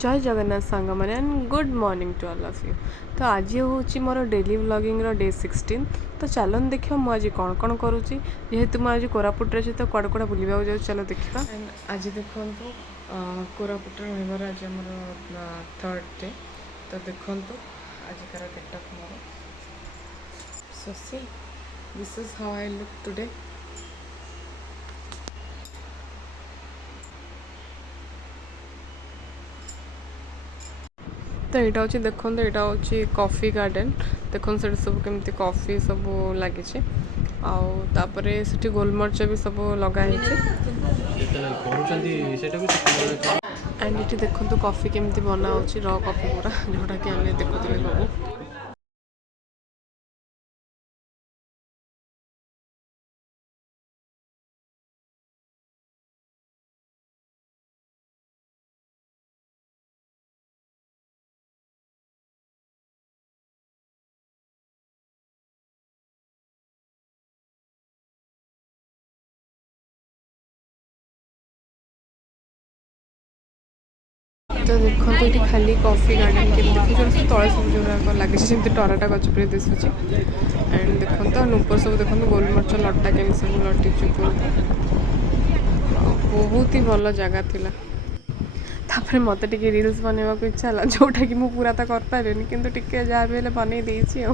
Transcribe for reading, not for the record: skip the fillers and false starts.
जय जगन्नाथ सांग मैंने and good morning to all of you. तो आज हूँ मोर डेली व्लॉगिंग डे 16। तो चलन देखिए मुझे कौन कौन करुँची जेहेतु मुझे कोरापुटे अच्छी तो कड़े कड़े बुलवा जाऊँ चलो देखा। एंड आज देखु कोरापुटे रही आज आम 3rd डे। तो देखु आज गेटअप मोर सो see this is how I look today. तो यहाँ हूँ देखो यहाँ हूँ कॉफी गार्डन देखो से सब केमती कॉफी सब लगी आउे से गोलमरिच भी सब लगाई एंड ये देखो कॉफी केमती बना र कॉफी पूरा जोटा कि आम देखुले सब। तो देखो ये खाली कॉफी गार्डन के देखो तले सब जो लगे जमी टराटा गजपरी दिशुची। एंड देखो तो ऊपर सब देखो गोलमरिच लटा के सब लटी बहुत ही भल जगह थिला। तापर मत टे रिल्स बनवा इच्छा है जोटा कि पूरा तो कर पारे कि जहाँ भी बनई देती।